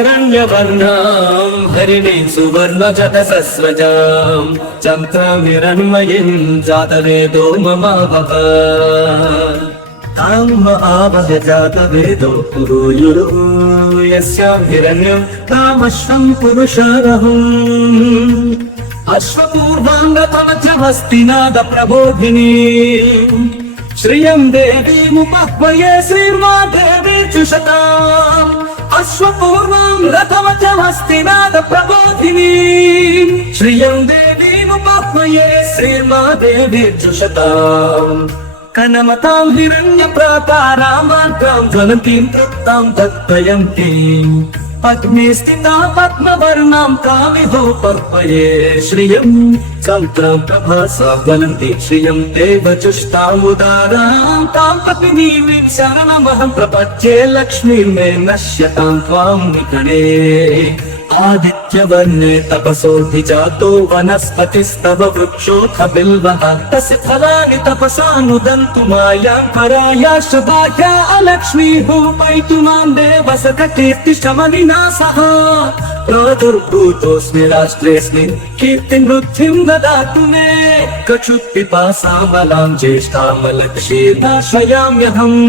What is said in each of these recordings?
हिरण्यवर्णां हरिणीं सुवर्णजटसस्रजां चन्द्रां हिरण्मयीं जातवेदो ममावह तां महावह जातवेदो पुरोयुरु यस्यां हिरण्यं तामश्वं पुरुषारहम् अश्वपूर्वाङ्गतमध्यहस्तिनाद प्रबोधिनी श्रियं देवीमुपह्वये श्रीर्मादेवी जुषताम् अश्वपूर्वाङ्गतमध्यहस्तिनाद प्रबोधिनी श्रियं देवीमुपह्वये श्रीर्मादेवी जुषताम् कनमतां हिरण्यप्राकारामाद्रां ज्वलन्तीं तृप्तां तत्प्रयन्तीम् पद्मे स्थिता पद्मवर्णां कामिहोपह्वये श्रियं चन्द्रां प्रभासा ज्वलन्तीं श्रियं देवजुष्टामुदारां तां पत्नीं शरणमहं प्रपद्ये लक्ष्मीं मे नश्यतां त्वां निकणे आदित्यवर्णे तपसोऽधिजातो वनस्पतिस्तव वृक्षोऽथ बिल्वः तस्य फलानि तपसानुदन्तु मायां परायाश्च बाह्या अलक्ष्मीः भूपैतु मां देवसखकीर्तिशमनिना सह प्रादुर्भूतोऽस्मि राष्ट्रेऽस्मिन् कीर्तिं वृद्धिं ददातु मे कक्षुत्पिपासामलां ज्येष्ठामलक्षीर्नाशयाम्यहम्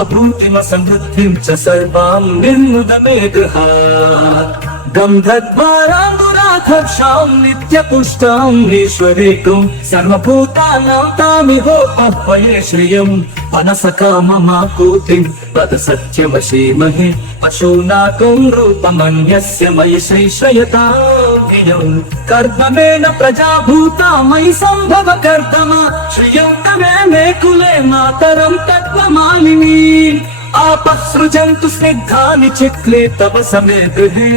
अभूतिमसमृद्धिं च सर्वां निर्मुद मे गृहात् गन्धद्वारान्दुराधर्षां नित्यपुष्टां ईश्वरीकुं सर्वभूतानां तामिहोपह्वये श्रियं मनसकाममाकूतिं वद सत्यमशीमहि पशूनाकं रूपमन्यस्य मयि श्रीश्रयतां धियं कर्दमेन प्रजा भूता मयि सम्भव कर्दमा श्रियं तमे मे कुले मातरं तत्त्वमालिनी आपसृजन्तु स्निग्धानि चिक्ले तव समे गृहे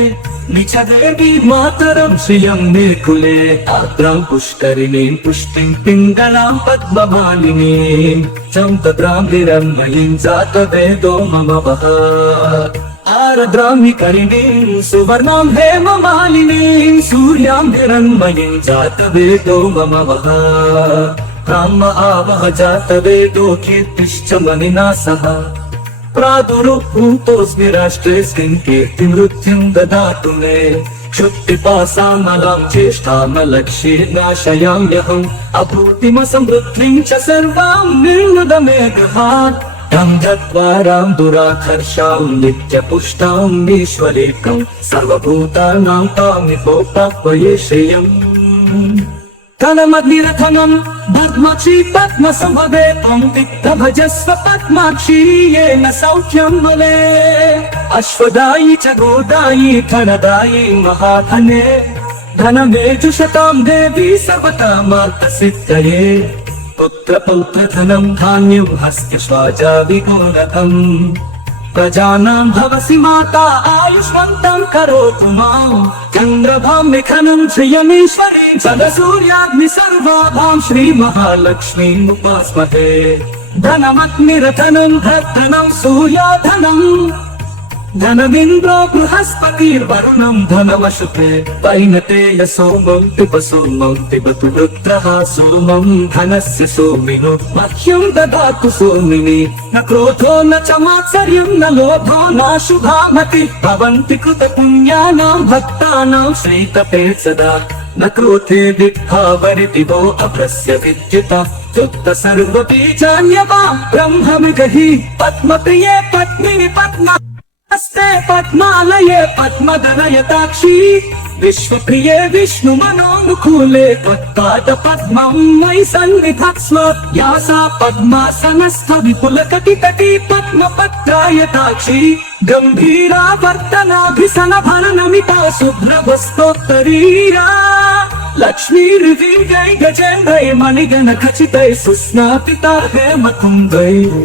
निच देवी मातरं श्रियं मे कुले आर्द्रां पुष्करिणीं पुष्टिं पिङ्गलां पद्ममालिनीं चम्पद्रां हिरण्मयीं जातवेदो मम वः आर्द्रां हिकरिणीं सुवर्णां हेममालिनीं सूर्यां हिरण्मयीं जातवेदो मम वः ब्रह्म आवह जातवेदो कीर्तिश्च मनिना सह प्रादुर्भूतोऽस्मि राष्ट्रेऽस्मिन् कीर्तिं वृद्धिं ददातु मे क्षुत्पिपासामलां ज्येष्ठामलक्षीर्नाशयाम्यहम् अभूतिमसमृद्धिं च सर्वां निर्मुद मे गृहात् तं दत्वारां दुराधर्षां नित्यपुष्टां ईश्वरीकं सर्वभूतानां तामिहोपह्वये श्रियम् धनमग्निरथनं पद्माक्षी पद्मसंभवे त्वं वित्तभजस्व पद्माक्षी येन सौख्यं मले अश्वदायी च गोदायी धनदायी महाधने धनमेजुषतां देवी सर्वकामार्थसिद्धये पुत्रपौत्रधनं धान्यं हस्त्यश्वाजा विगुणकम् प्रजानां भवसि माता आयुष्मन्तं करोतु मां चन्द्रभां निखनं श्रियमीश्वरीं जलसूर्याग्नि सर्वाभां श्रीमहालक्ष्मीम् उपास्महे धनमग्निरधनं धनं सूर्याधनं धनमिन्द्रो बृहस्पतिर्वरुणं धनमशुभे वैनतेय सोमं पिबसोमं पिबतु रुद्रः सोमं धनस्य सोमिनो मह्यं ददातु सोमिनि न क्रोधो न च मात्सर्यं न लोभो न शुभामतिः भवन्ति कृतपुण्यानां भक्तानां श्रीतपे सदा न क्रोधे विद्भावरितिवो अप्रस्य विद्युता युक्त सर्वबीजान्यवा ब्रह्मविगहि पद्मप्रिये पद्मिनि पद्मा हस्ते पद्मालये पद्मधरयताक्षी विश्वप्रिये विष्णुमनोनुकूले त्वत्पाद पद्मं मयि सन्निधत्स्व या सा पद्मासनस्थ विपुलकटितटी पद्मपत्रायताक्षी गम्भीरावर्तनाभिसनभरनमिता शुभ्रवस्तोत्तरीरा लक्ष्मीर्वीर्यै गजेन्द्रै मणिगणखचितैः सुस्नातिता हेमकुम्भैः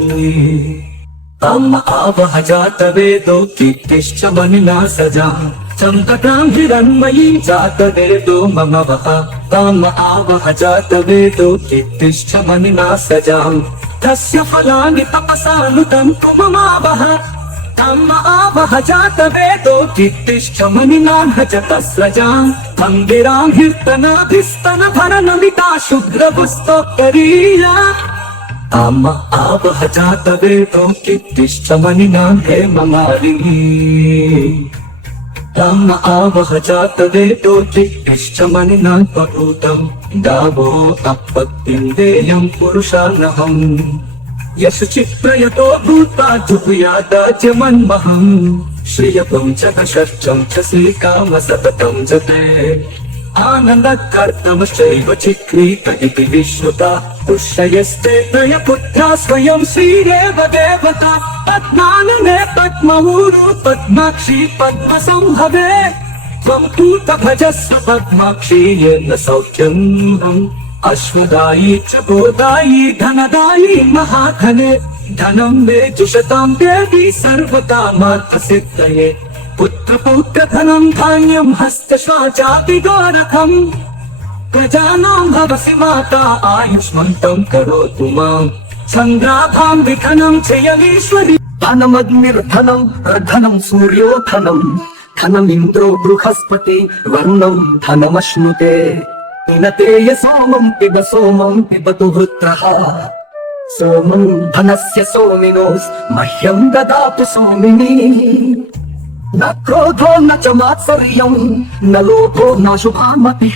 तम् आवह जातवेदो कीर्तिश्च मनिना सजां चम्पकां हिरण्मयीं जातवेदो मम वः तम् आवह जातवेदो कीर्तिश्च मनिना सजां तस्य फलानि तपसानुदन्तु ममावह तम् आवह जातवेदो कीर्तिश्च मनिना भजतस्रजां तम्बिरां हीर्तनाभिस्तनभरनमिता शुभ्रपुस्तकरीया तम् आवह जातवेदो कीर्तिश्च मनिना हेममालिनी రామ ఆవహ జాతవేదోతిష్టమనినాత్మభూతం దావో అప్పత్తిందేయం పురుషానహం యశచిత్రయతో భూతా జుగుయాదాజ్యమన్మహం శ్రియపం చ కషర్చం చ శ్రీకామ సతతం జతే ఆనందకర్తమశ్చైవ చిక్రీత ఇతి విశ్రుత పుష్యస్తే త్రయపుత్రా స్వయం శ్రీరేవ దేవత పద్మాననే పద్మఊరు పద్మాక్షి పద్మసంభవే త్వం తూత భజస్వ పద్మాక్షి యేన సౌఖ్యం అశ్వదాయి చ గోదాయి ధనదాయి మహాధనే ధనం మే జుషతాం దేవి సర్వకామార్థ సిద్ధయే పుత్రపౌత్రధనం ధాన్యం హస్తశ్వాచాపి గోరఖం ప్రజానాం భవసి మాతా ఆయుష్మంతం కరోతు మాం చంద్రాభాం విధనం చయమీశ్వరి ధనమగ్నిర్ధనం ధనం సూర్యో ధనం ధనమింద్రో బృహస్పతి వరుణం ధనమశ్నుతే పినతేయ సోమం పిబ సోమం పిబతు వృత్రః సోమం ధనస్య సోమినోస్ మహ్యం దదాతు సోమిని న క్రోధో న చ మాత్సర్యం న లోభో న శుభామతి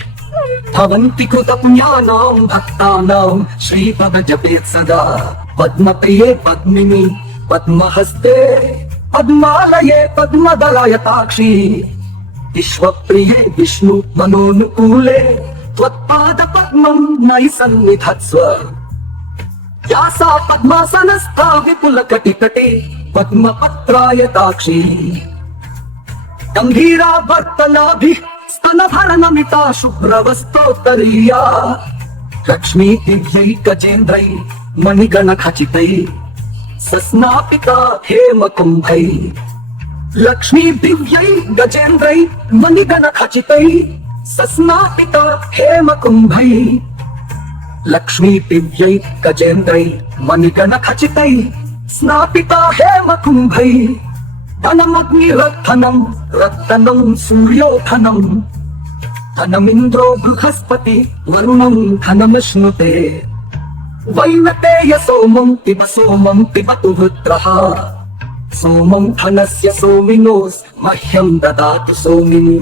భవంతి కృత పుణ్యానాం భక్తానాం శ్రీపద జపేత్ సదా పద్మప్రియే పద్మిని పద్మహస్తే పద్మాలయే పద్మదళాయతాక్షి విశ్వప్రియే విష్ణు మనోనుకూలే త్వత్పాద పద్మం నైసన్నిధత్స్వ యాసా పద్మాసనస్థా విపుల కటికటే పద్మపత్రాయతాక్షి గంభీరా భర్తలాభి స్తనభరణమితా శుభ్రవస్తోత్తరీయా లక్ష్మీ దివ్యై గజేంద్రై మణిగణ ఖచితై సస్నాపిత హేమకుంభై లక్ష్మీ దివ్యై గజేంద్రై మణిగణ ఖచితై సస్నాపిత హేమకుంభై లక్ష్మీ దివ్యై గజేంద్రై మణిగణ ఖచితై స్నాపిత హేమకుంభై ధనమగ్నిరధనం రత్నం సూర్యోధనం ధనమింద్రో బృహస్పతి వరుణం ధనమశ్నుతే వైనతేయ సోమం పిబతు వృత్రః సోమం ధనస్య సోమినోస్ మహ్యం దదాతు సోమిని